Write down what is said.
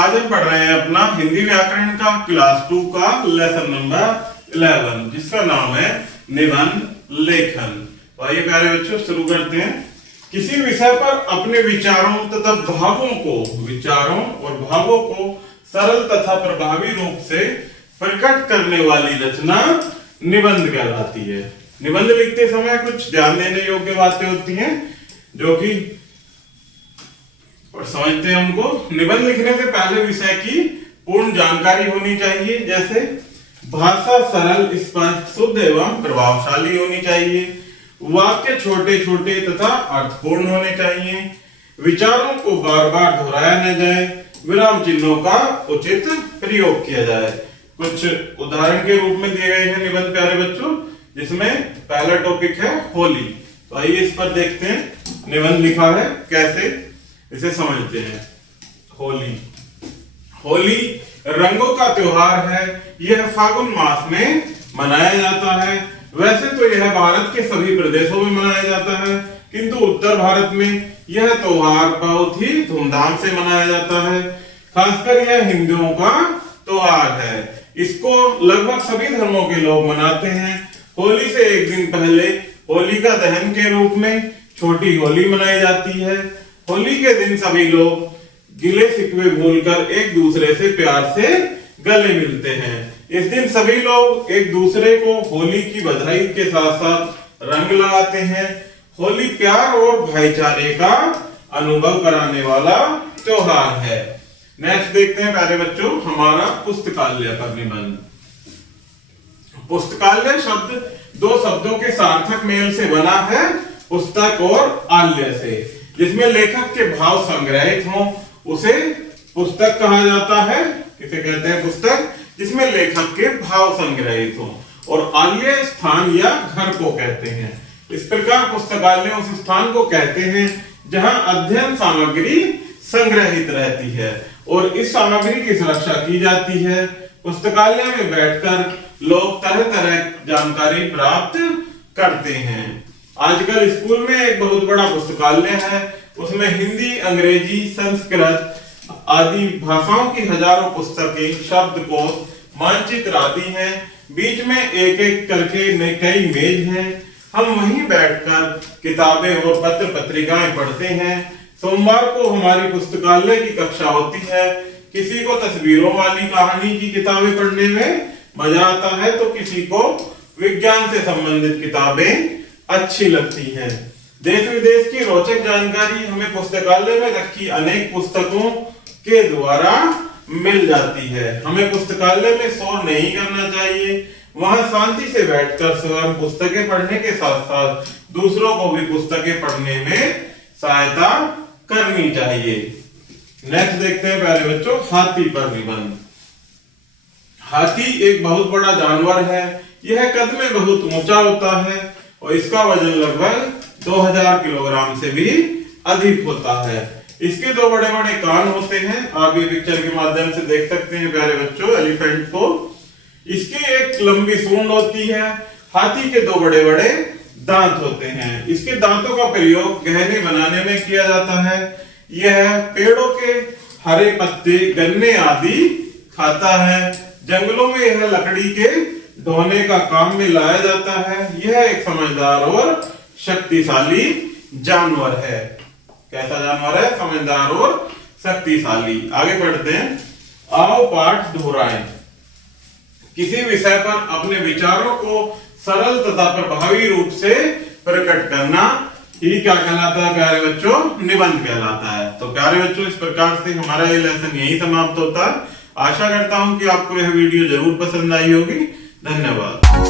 आज हम पढ़ रहे हैं अपना हिंदी व्याकरण का क्लास 2 का लेसन नंबर 11 जिसका नाम है निबंध लेखन। तो आइए प्यारे बच्चों शुरू करते हैं। किसी विषय पर अपने विचारों तथा भावों को सरल तथा प्रभावी रूप से प्रकट करने वाली रचना निबंध कहलाती है। निबंध लिखते समय कुछ ध्यान देने योग्य बातें होती हैं जो कि और समझते हैं हमको। निबंध लिखने से पहले विषय की पूर्ण जानकारी होनी चाहिए, जैसे भाषा सरल, स्पष्ट, शुद्ध एवं प्रभावशाली होनी चाहिए। वाक्य छोटे छोटे तथा अर्थपूर्ण होने चाहिए। विचारों को बार बार दोहराया न जाए। विराम चिन्हों का उचित प्रयोग किया जाए। कुछ उदाहरण के रूप में दिए गए हैं निबंध प्यारे बच्चों, जिसमें पहला टॉपिक है होली। तो आइए इस पर देखते हैं निबंध लिखा है कैसे, इसे समझते हैं। होली रंगों का त्योहार है। यह फागुन मास में मनाया जाता है। वैसे तो यह भारत के सभी प्रदेशों में मनाया जाता है, किंतु उत्तर भारत में यह त्योहार बहुत ही धूमधाम से मनाया जाता है। खासकर यह हिंदुओं का त्योहार है। इसको लगभग सभी धर्मों के लोग मनाते हैं। होली से एक दिन पहले होलिका दहन के रूप में छोटी होली मनाई जाती है। होली के दिन सभी लोग गिले शिकवे भूलकर एक दूसरे से प्यार से गले मिलते हैं। इस दिन सभी लोग एक दूसरे को होली की बधाई के साथ साथ रंग लगाते हैं। होली प्यार और भाईचारे का अनुभव कराने वाला त्योहार है। नेक्स्ट देखते हैं प्यारे बच्चों हमारा पुस्तकालय पर निबंध। पुस्तकालय शब्द दो शब्दों के सार्थक मेल से बना है, पुस्तक और आल्य से। जिसमें लेखक के भाव संग्रहित हों उसे पुस्तक कहा जाता है। किसे कहते हैं? पुस्तक। जिसमें लेखक के भाव संग्रहित हों। और आल्य स्थान या घर को कहते हैं। इस प्रकार पुस्तकालय उस स्थान को कहते हैं जहां अध्ययन सामग्री संग्रहित रहती है और इस सामग्री की सुरक्षा की जाती है। पुस्तकालय में बैठकर लोग तरह तरह जानकारी प्राप्त करते हैं। आजकल स्कूल में एक बहुत बड़ा पुस्तकालय है। उसमें हिंदी, अंग्रेजी, संस्कृत आदि भाषाओं की हजारों पुस्तकें, शब्दकोश, मानचित्र आदि हैं। बीच में एक एक करके कई मेज हैं। हम वहीं बैठकर किताबें और पत्र पत्रिकाएं पढ़ते हैं। सोमवार को हमारी पुस्तकालय की कक्षा होती है। किसी को तस्वीरों वाली कहानी की किताबें पढ़ने में मजा आता है तो किसी को विज्ञान से संबंधित किताबें अच्छी लगती हैं। देश विदेश की रोचक जानकारी हमें पुस्तकालय में रखी अनेक पुस्तकों के द्वारा मिल जाती है। हमें पुस्तकालय में शोर नहीं करना चाहिए। वहां शांति से बैठकर स्वयं पुस्तकें पढ़ने के साथ साथ दूसरों को भी पुस्तकें पढ़ने में सहायता करनी चाहिए। नेक्स्ट देखते हैं प्यारे बच्चों हाथी पर निबंध। हाथी एक बहुत बड़ा जानवर है। यह कद में बहुत ऊंचा होता है और इसका वजन लगभग 2000 किलोग्राम से भी अधिक होता है। इसके दो बड़े बड़े कान होते हैं। आप ये पिक्चर के माध्यम से देख सकते हैं प्यारे बच्चों एलिफेंट को। इसकी एक लंबी सूंड होती है। हाथी के दो बड़े बड़े दांत होते हैं। इसके दांतों का प्रयोग गहने बनाने में किया जाता है। यह पेड़ों के हरे पत्ते, गन्ने आदि खाता है। जंगलों में यह लकड़ी के ढोने का काम में लाया जाता है। यह एक समझदार और शक्तिशाली जानवर है। कैसा जानवर है? समझदार और शक्तिशाली। आगे बढ़ते हैं। आओ पाठ दोहराएं। किसी विषय पर अपने विचारों को सरल तथा प्रभावी रूप से प्रकट करना ही क्या कहलाता है प्यारे बच्चों? निबंध कहलाता है। तो प्यारे बच्चों इस प्रकार से हमारा ये लेसन यही समाप्त होता है। आशा करता हूं कि आपको यह वीडियो जरूर पसंद आई होगी। धन्यवाद।